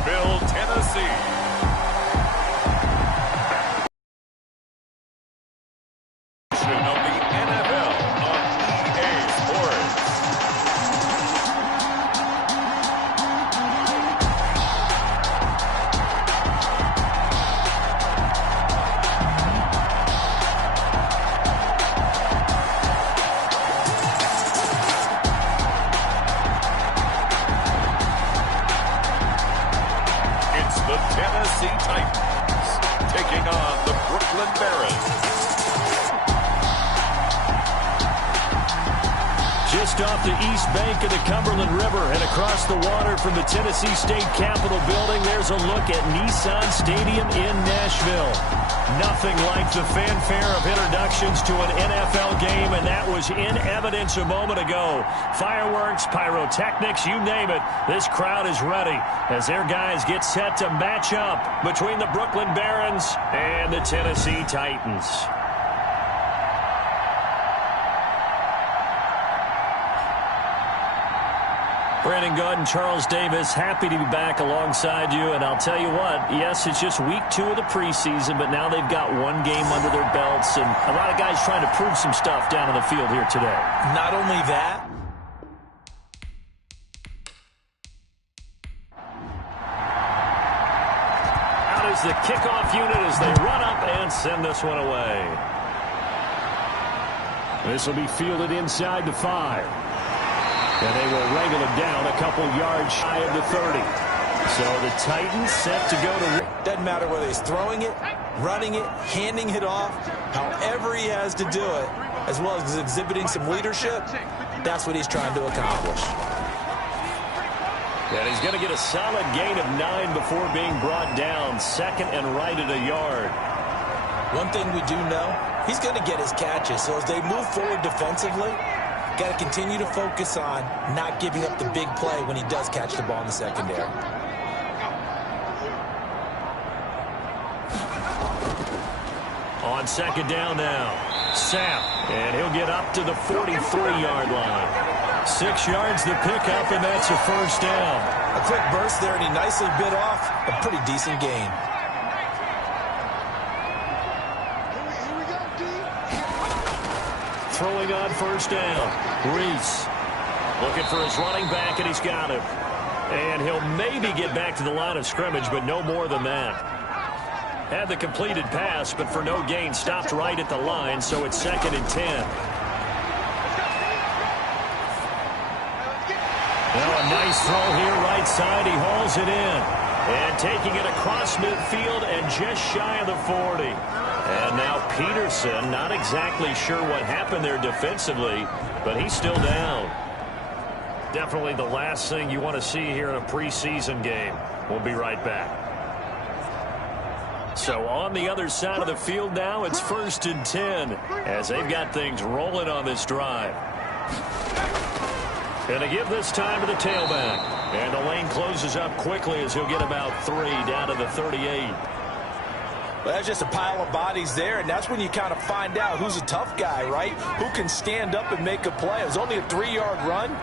Nashville, Tennessee. Of the NFL on EA Sports. It's the Tennessee Titans taking on the Brooklyn Barons. Just off the east bank of the Cumberland River and across the water from the Tennessee State Capitol building, there's a look at Nissan Stadium in Nashville. Nothing like the fanfare of introductions to an NFL game, and that was in evidence a moment ago. Fireworks, pyrotechnics, you name it. This crowd is ready as their guys get set to match up between the Brooklyn Barons and the Tennessee Titans. Brandon Gaud and Charles Davis, happy to be back alongside you. And I'll tell you what, yes, it's just week 2 of the preseason, but now they've got one game under their belts. And a lot of guys trying to prove some stuff down on the field here today. Not only that, out is the kickoff unit as they run up and send this one away. This will be fielded inside the 5. And they will wrangle him down a couple yards shy of the 30. So the Titans set to go to... doesn't matter whether he's throwing it, running it, handing it off, however he has to do it, as well as exhibiting some leadership, that's what he's trying to accomplish. And he's going to get a solid gain of 9 before being brought down. Second and right at a yard. One thing we do know, he's going to get his catches. So as they move forward defensively, got to continue to focus on not giving up the big play when he does catch the ball in the secondary. On second down now, Sapp, and he'll get up to the 43-yard line. 6 yards the pickup, and that's a first down. A quick burst there, and he nicely bit off a pretty decent gain. Throwing on first down, Reese looking for his running back, and he's got him. And he'll maybe get back to the line of scrimmage, but no more than that. Had the completed pass, but for no gain, stopped right at the line, so it's 2nd and 10. Now a nice throw here, right side. He hauls it in. And taking it across midfield and just shy of the 40. And now Peterson, not exactly sure what happened there defensively, but he's still down. Definitely the last thing you want to see here in a preseason game. We'll be right back. So on the other side of the field now, it's 1st and 10 as they've got things rolling on this drive. And to give this time to the tailback. And the lane closes up quickly as he'll get about 3 down to the 38. Well, that's just a pile of bodies there, and that's when you kind of find out who's a tough guy, right? Who can stand up and make a play. It was only a 3-yard run,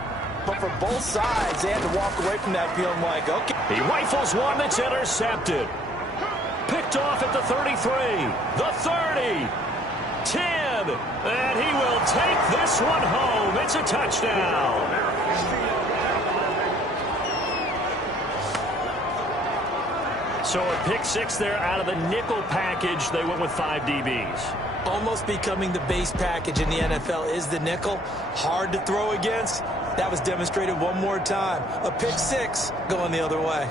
but for both sides, they had to walk away from that feeling like, okay. He rifles one that's intercepted. Picked off at the 33, the 30, 10, and he will take this one home. It's a touchdown. So a pick 6 there out of the nickel package. They went with 5 DBs. Almost becoming the base package in the NFL is the nickel. Hard to throw against. That was demonstrated one more time. A pick 6 going the other way.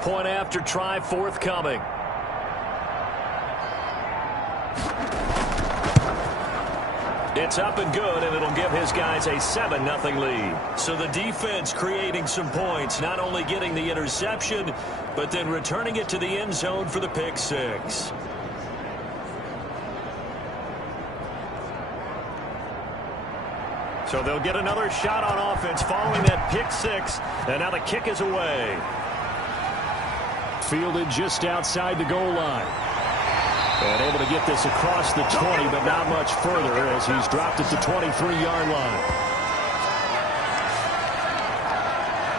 Point after try forthcoming. It's up and good, and it'll give his guys a 7-0 lead. So the defense creating some points, not only getting the interception, but then returning it to the end zone for the pick 6. So they'll get another shot on offense following that pick 6, and now the kick is away. Fielded just outside the goal line. And able to get this across the 20, but not much further as he's dropped at the 23-yard line.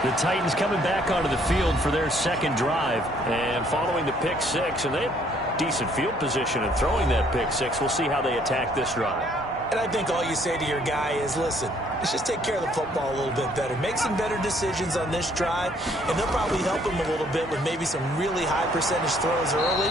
The Titans coming back onto the field for their second drive. And following the pick six, and they have decent field position in throwing that pick six. We'll see how they attack this drive. And I think all you say to your guy is, listen, let's just take care of the football a little bit better. Make some better decisions on this drive, and they'll probably help him a little bit with maybe some really high percentage throws early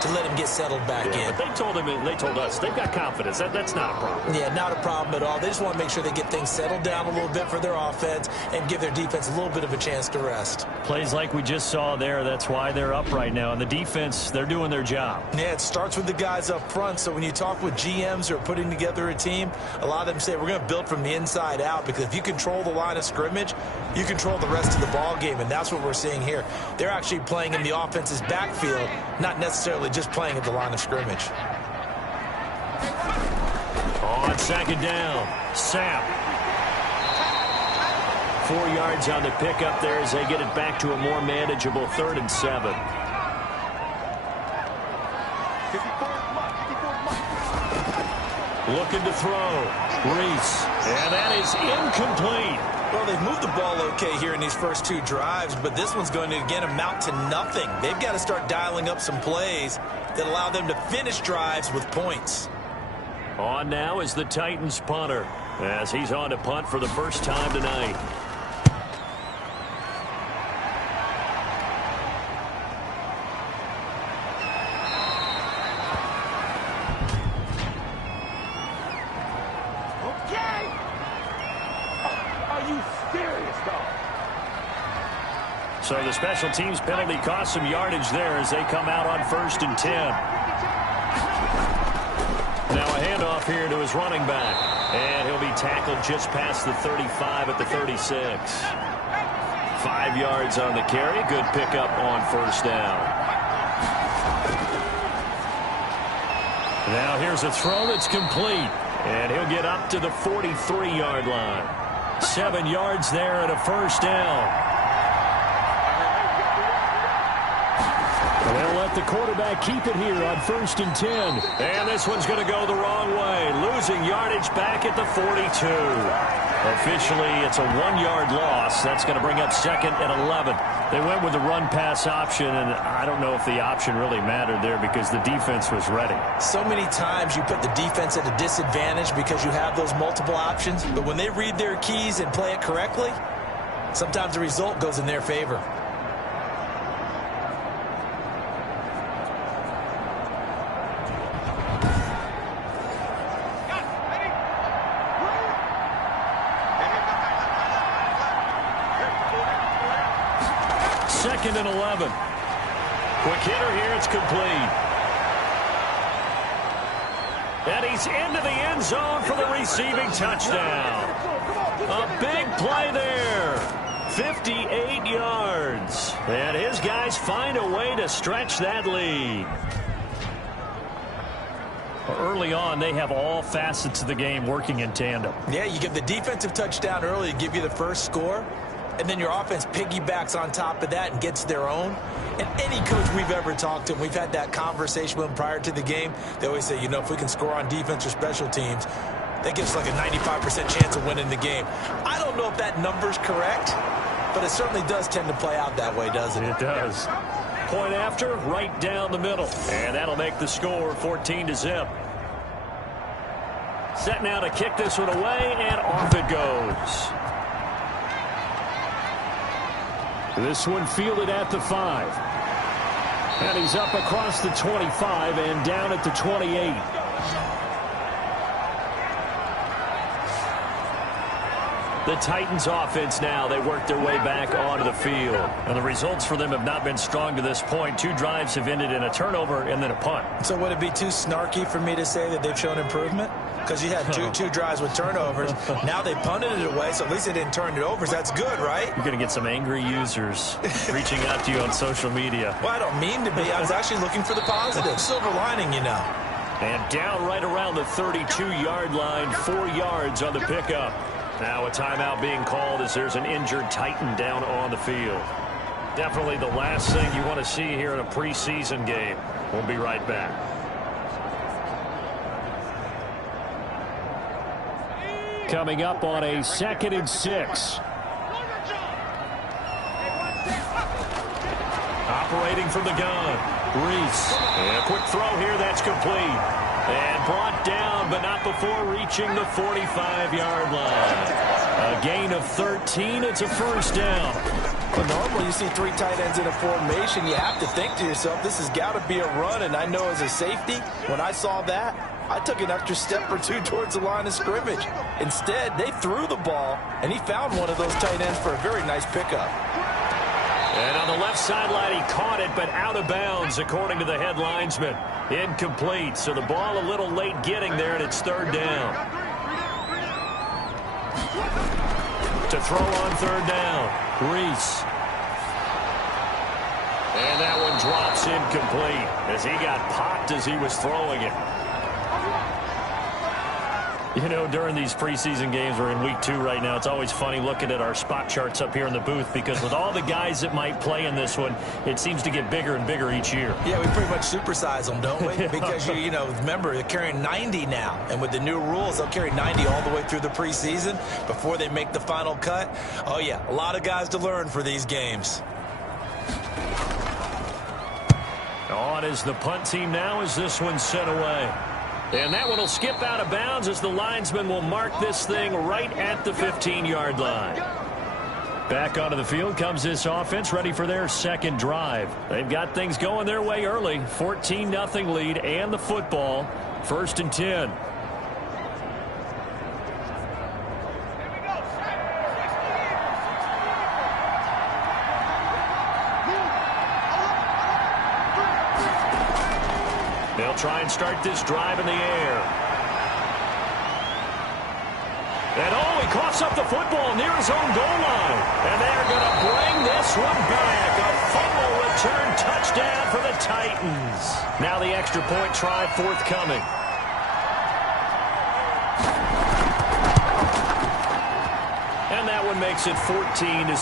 to let him get settled back in. But they told him, and they told us, they've got confidence. That's not a problem. Yeah, not a problem at all. They just want to make sure they get things settled down a little bit for their offense and give their defense a little bit of a chance to rest. Plays like we just saw there, that's why they're up right now. And the defense, they're doing their job. Yeah, it starts with the guys up front. So when you talk with GMs who are putting together a team, a lot of them say we're going to build from the inside out, because if you control the line of scrimmage, you control the rest of the ball game, and that's what we're seeing here. They're actually playing in the offense's backfield, not necessarily just playing at the line of scrimmage. On second down, Sapp. 4 yards on the pickup there as they get it back to a more manageable 3rd and 7. Looking to throw. Reese. And that is incomplete. Well, they've moved the ball okay here in these first 2 drives, but this one's going to, again, amount to nothing. They've got to start dialing up some plays that allow them to finish drives with points. On now is the Titans punter, as he's on to punt for the first time tonight. So the special teams penalty cost some yardage there as they come out on 1st and 10. Now a handoff here to his running back. And he'll be tackled just past the 35 at the 36. 5 yards on the carry. Good pickup on 1st down. Now here's a throw that's complete. And he'll get up to the 43-yard line. 7 yards there and a 1st down. They'll let the quarterback keep it here on 1st and 10. And this one's going to go the wrong way. Losing yardage back at the 42. Officially, it's a 1-yard loss. That's going to bring up 2nd and 11. They went with the run-pass option, and I don't know if the option really mattered there because the defense was ready. So many times you put the defense at a disadvantage because you have those multiple options. But when they read their keys and play it correctly, sometimes the result goes in their favor. Second and 11. Quick hitter here. It's complete. And he's into the end zone for the receiving touchdown. A big play there. 58 yards. And his guys find a way to stretch that lead. Early on, they have all facets of the game working in tandem. Yeah, you get the defensive touchdown early to give you the first score. And then your offense piggybacks on top of that and gets their own. And any coach we've ever talked to, and we've had that conversation with them prior to the game, they always say, you know, if we can score on defense or special teams, that gives us like a 95% chance of winning the game. I don't know if that number's correct, but it certainly does tend to play out that way, doesn't it? It does. Point after, right down the middle. And that'll make the score 14-0. Set now to kick this one away, and off it goes. This one fielded at the 5. And he's up across the 25 and down at the 28. The Titans offense now, they work their way back onto the field. And the results for them have not been strong to this point. 2 drives have ended in a turnover and then a punt. So would it be too snarky for me to say that they've shown improvement? Because you had two drives with turnovers. Now they punted it away, so at least they didn't turn it over. So that's good, right? You're going to get some angry users reaching out to you on social media. Well, I don't mean to be. I was actually looking for the positive. Silver lining, you know. And down right around the 32-yard line, 4 yards on the pickup. Now a timeout being called as there's an injured Titan down on the field. Definitely the last thing you want to see here in a preseason game. We'll be right back. Coming up on a 2nd and 6. waiting from the gun. Reese. And a quick throw here. That's complete. And brought down, but not before reaching the 45-yard line. A gain of 13. It's a first down. Well, normally you see three tight ends in a formation. You have to think to yourself, this has got to be a run. And I know as a safety, when I saw that, I took an extra step or two towards the line of scrimmage. Instead, they threw the ball, and he found one of those tight ends for a very nice pickup. And on the left sideline, he caught it, but out of bounds, according to the head linesman. Incomplete, so the ball a little late getting there, and it's third down. To throw on third down, Reese. And that one drops incomplete as he got popped as he was throwing it. You know, during these preseason games, we're in week 2 right now, it's always funny looking at our spot charts up here in the booth because with all the guys that might play in this one, it seems to get bigger and bigger each year. Yeah, we pretty much supersize them, don't we? Because, you know, remember, they're carrying 90 now. And with the new rules, they'll carry 90 all the way through the preseason before they make the final cut. Oh, yeah, a lot of guys to learn for these games. On is the punt team now as this one's sent away. And that one will skip out of bounds as the linesman will mark this thing right at the 15-yard line. Back onto the field comes this offense, ready for their second drive. They've got things going their way early. 14-0 lead and the football. First and 10. They'll try and start this drive in the air. And oh, he coughs up the football near his own goal line. And they're going to bring this one back. A fumble return touchdown for the Titans. Now the extra point try forthcoming. And that one makes it 14-7.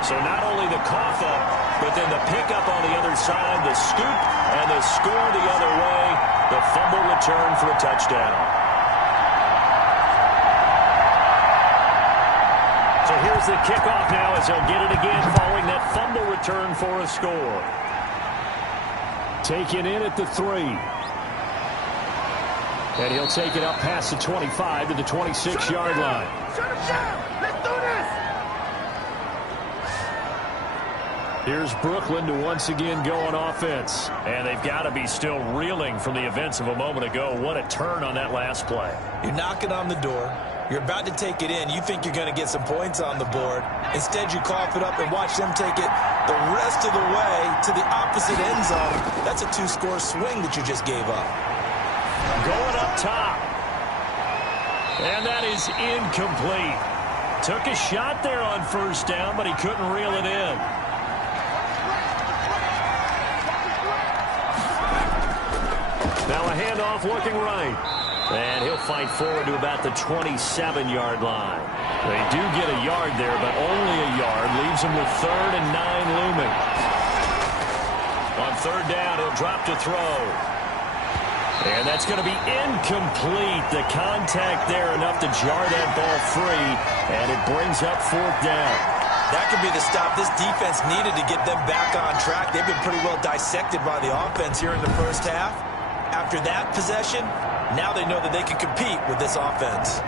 So not only the cough up, but then the pickup on the other side, the scoop, and the score the other way. The fumble return for a touchdown. So here's the kickoff now as he'll get it again following that fumble return for a score. Taken in at the 3. And he'll take it up past the 25 to the 26-yard line. Shut him down! Let's do this! Here's Brooklyn to once again go on offense. And they've got to be still reeling from the events of a moment ago. What a turn on that last play. You're knocking on the door. You're about to take it in. You think you're going to get some points on the board. Instead, you cough it up and watch them take it the rest of the way to the opposite end zone. That's a 2-score swing that you just gave up. Going up top. And that is incomplete. Took a shot there on first down, but he couldn't reel it in. Now a handoff looking right. And he'll fight forward to about the 27-yard line. They do get a yard there, but only a yard. Leaves him with 3rd and 9 looming. On third down, he'll drop to throw. And that's going to be incomplete. The contact there enough to jar that ball free. And it brings up 4th down. That could be the stop this defense needed to get them back on track. They've been pretty well dissected by the offense here in the first half. After that possession, now they know that they can compete with this offense.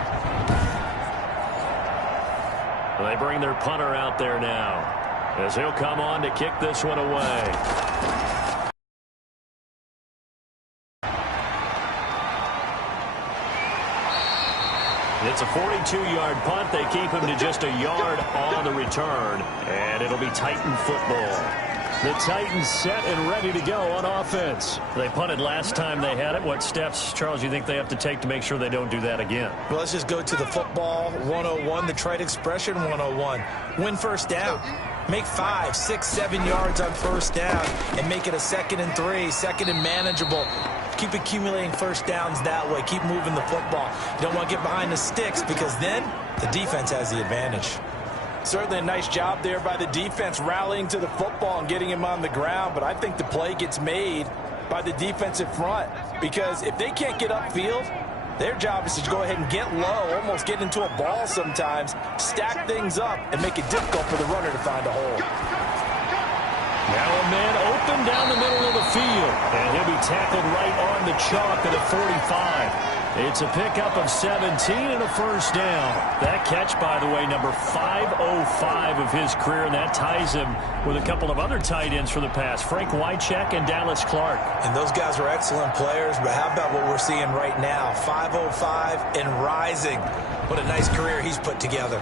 Well, they bring their punter out there now as he'll come on to kick this one away. It's a 42-yard punt. They keep him to just a yard on the return, and it'll be Titan football. The Titans set and ready to go on offense. They punted last time they had it. What steps, Charles, do you think they have to take to make sure they don't do that again? Well, let's just go to the football 101, the trite expression 101. Win first down. Make 5, 6, 7 yards on first down and make it a 2nd and 3, 2nd and manageable. Keep accumulating first downs that way. Keep moving the football. You don't want to get behind the sticks because then the defense has the advantage. Certainly a nice job there by the defense rallying to the football and getting him on the ground, but I think the play gets made by the defensive front because if they can't get upfield, their job is to go ahead and get low, almost get into a ball sometimes, stack things up, and make it difficult for the runner to find a hole. Now a man open down the middle of the field, and he'll be tackled right on the chalk at the 45. It's a pickup of 17 and a first down. That catch, by the way, number 505 of his career, and that ties him with a couple of other tight ends for the past, Frank Wycheck and Dallas Clark. And those guys are excellent players, but how about what we're seeing right now? 505 and rising. What a nice career he's put together.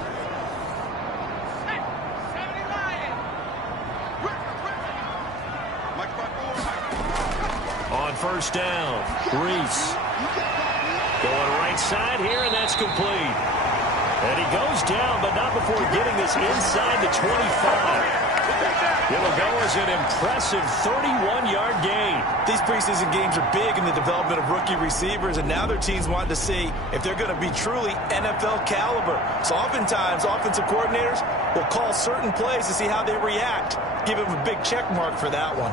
On first down, Reese. Going right side here, and that's complete. And he goes down, but not before getting this inside the 25. It'll go as an impressive 31-yard gain. These preseason games are big in the development of rookie receivers, and now their teams want to see if they're going to be truly NFL caliber. So oftentimes, offensive coordinators will call certain plays to see how they react. Give them a big check mark for that one.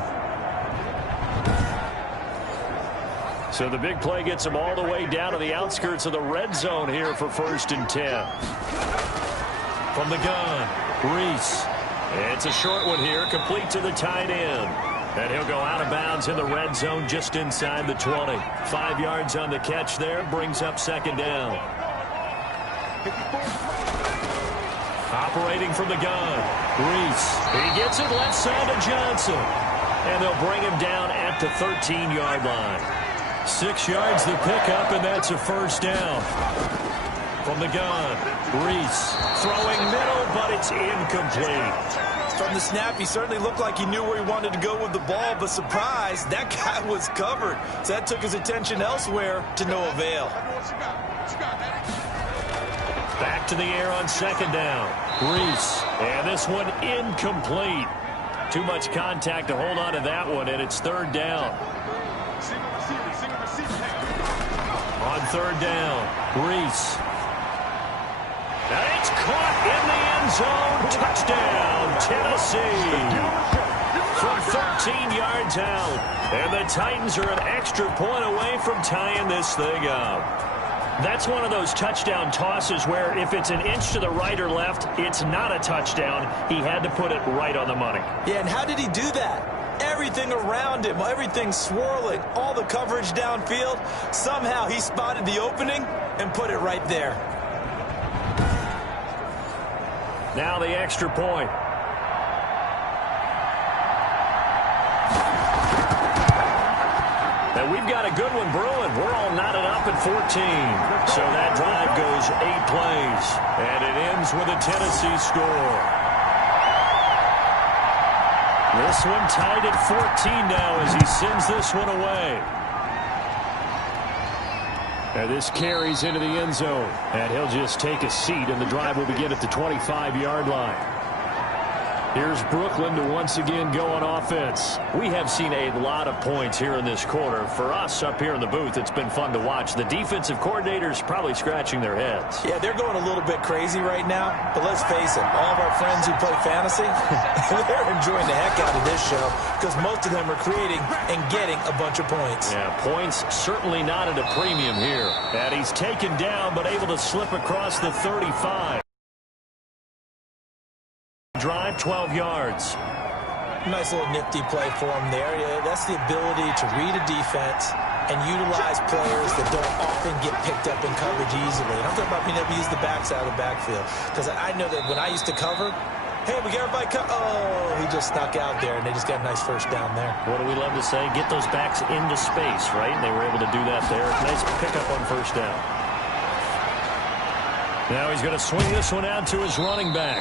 So the big play gets him all the way down to the outskirts of the red zone here for 1st and 10. From the gun, Reese. It's a short one here, complete to the tight end. And he'll go out of bounds in the red zone just inside the 20. 5 yards on the catch there, brings up 2nd down. Operating from the gun, Reese. He gets it left side to Johnson. And they'll bring him down at the 13-yard line. 6 yards the pickup, and that's a first down. From the gun, Reese throwing middle, but it's incomplete. From the snap, he certainly looked like he knew where he wanted to go with the ball, but surprise, that guy was covered. So that took his attention elsewhere to no avail. Back to the air on 2nd down. Reese, and this one incomplete. Too much contact to hold on to that one, and it's 3rd down. On 3rd down, Reese. And it's caught in the end zone. Touchdown, Tennessee. From 13 yards out. And the Titans are an extra point away from tying this thing up. That's one of those touchdown tosses where if it's an inch to the right or left, it's not a touchdown. He had to put it right on the money. Yeah, and how did he do that? Everything around him, everything swirling, all the coverage downfield. Somehow he spotted the opening and put it right there. Now the extra point. And we've got a good one brewing. We're all knotted up at 14. So that drive goes 8 plays. And it ends with a Tennessee score. This one tied at 14 now as he sends this one away. And this carries into the end zone. And he'll just take a seat, and the drive will begin at the 25-yard line. Here's Brooklyn to once again go on offense. We have seen a lot of points here in this quarter. For us up here in the booth, it's been fun to watch. The defensive coordinators probably scratching their heads. Yeah, they're going a little bit crazy right now. But let's face it, all of our friends who play fantasy, they're enjoying the heck out of this show because most of them are creating and getting a bunch of points. Yeah, points certainly not at a premium here. And he's taken down but able to slip across the 35. Drive 12 yards. Nice little nifty play for him there. Yeah, that's the ability to read a defense and utilize players that don't often get picked up in coverage easily. And I'm talking about being able to use the backs out of the backfield. Because I know that when I used to cover, hey, we got everybody oh, he just snuck out there, and they just got a nice first down there. What do we love to say? Get those backs into space, right? And they were able to do that there. Nice pickup on first down. Now he's going to swing this one out to his running back.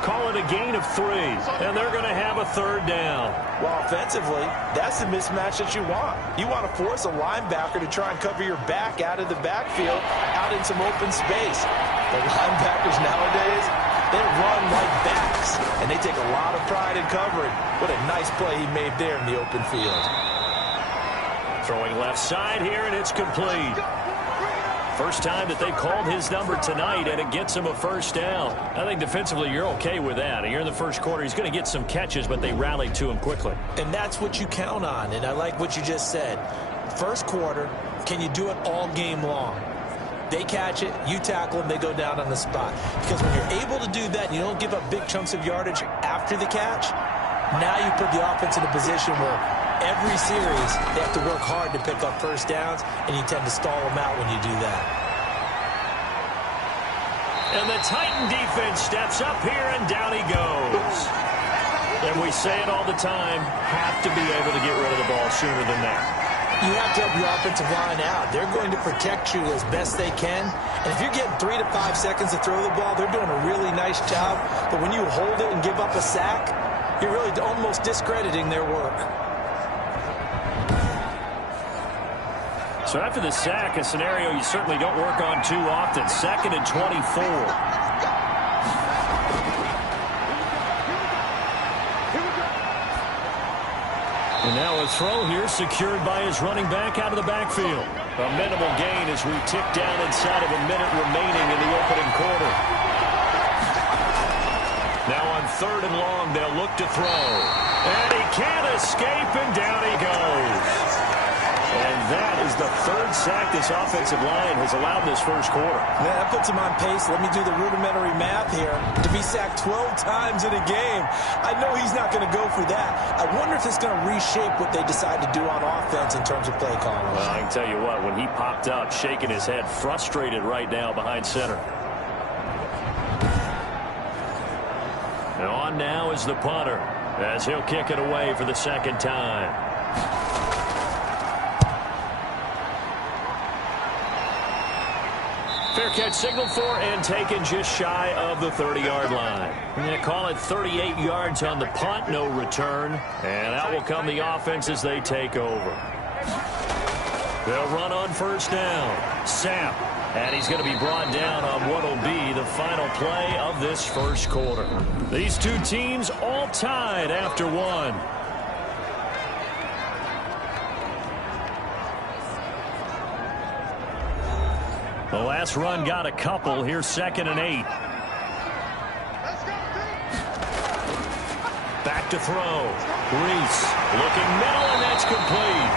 Call it a gain of 3, and they're going to have a 3rd down. Well, offensively, that's the mismatch that you want. You want to force a linebacker to try and cover your back out of the backfield, out in some open space. The linebackers nowadays, they run like backs, and they take a lot of pride in covering. What a nice play he made there in the open field. Throwing left side here, and it's complete. First time that they've called his number tonight, and it gets him a first down. I think defensively you're okay with that. You're in the first quarter. He's going to get some catches, but they rallied to him quickly. And that's what you count on, and I like what you just said. First quarter, can you do it all game long? They catch it, you tackle them, they go down on the spot. Because when you're able to do that, you don't give up big chunks of yardage after the catch, Now you put the offense in a position where every series they have to work hard to pick up first downs, and you tend to stall them out when you do that. And the Titan defense steps up here, and down he goes. And we say it all the time, have to be able to get rid of the ball sooner than that. You have to help your offensive line out. They're going to protect you as best they can. And if you're getting 3 to 5 seconds to throw the ball, they're doing a really nice job. But when you hold it and give up a sack, you're really almost discrediting their work. So after the sack, a scenario you certainly don't work on too often. 2nd and 24. And now a throw here secured by his running back out of the backfield. A minimal gain as we tick down inside of a minute remaining in the opening quarter. Now on 3rd and long, they'll look to throw. And he can't escape, and down he goes. And that is the 3rd sack this offensive line has allowed this first quarter. Man, that puts him on pace. Let me do the rudimentary math here. To be sacked 12 times in a game, I know he's not going to go for that. I wonder if it's going to reshape what they decide to do on offense in terms of play calling. Well, I can tell you what, when he popped up, shaking his head, frustrated right now behind center. And on now is the punter, as he'll kick it away for the 2nd time. Fair catch signaled for and taken just shy of the 30-yard line. I'm going to call it 38 yards on the punt, no return. And out will come the offense as they take over. They'll run on 1st down. Sapp. And he's going to be brought down on what will be the final play of this first quarter. These two teams all tied after one. The last run got a couple. Here's 2nd and 8. Back to throw. Reese looking middle, and that's complete.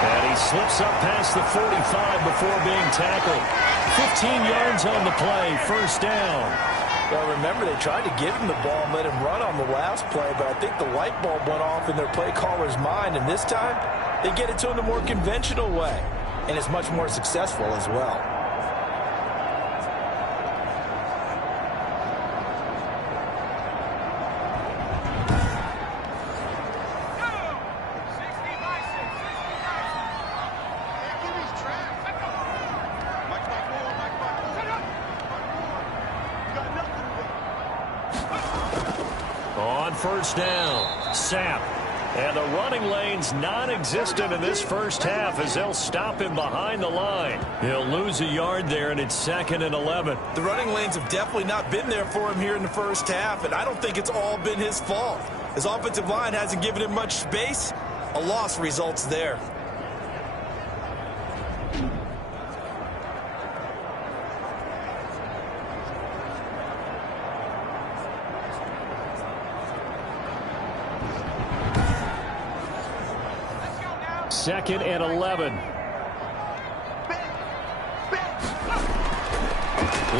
And he slips up past the 45 before being tackled. 15 yards on the play. 1st down. Well, remember, they tried to give him the ball and let him run on the last play, but I think the light bulb went off in their play caller's mind, and this time they get it to him the more conventional way, and it's much more successful as well. On 1st down, Sapp. And the running lane's non-existent in this first half as they'll stop him behind the line. He'll lose a yard there, and it's 2nd and 11. The running lanes have definitely not been there for him here in the first half, and I don't think it's all been his fault. His offensive line hasn't given him much space. A loss results there. Second and 11.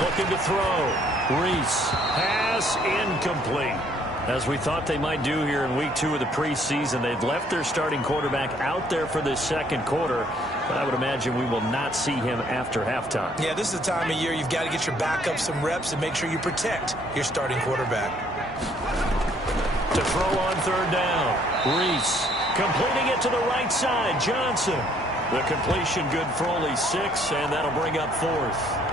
Looking to throw. Reese. Pass incomplete. As we thought they might do here in week 2 of the preseason, they've left their starting quarterback out there for this second quarter, but I would imagine we will not see him after halftime. Yeah, this is the time of year you've got to get your backup some reps and make sure you protect your starting quarterback. To throw on 3rd down. Reese. Completing it to the right side, Johnson. The completion good for only 6, and that'll bring up 4th.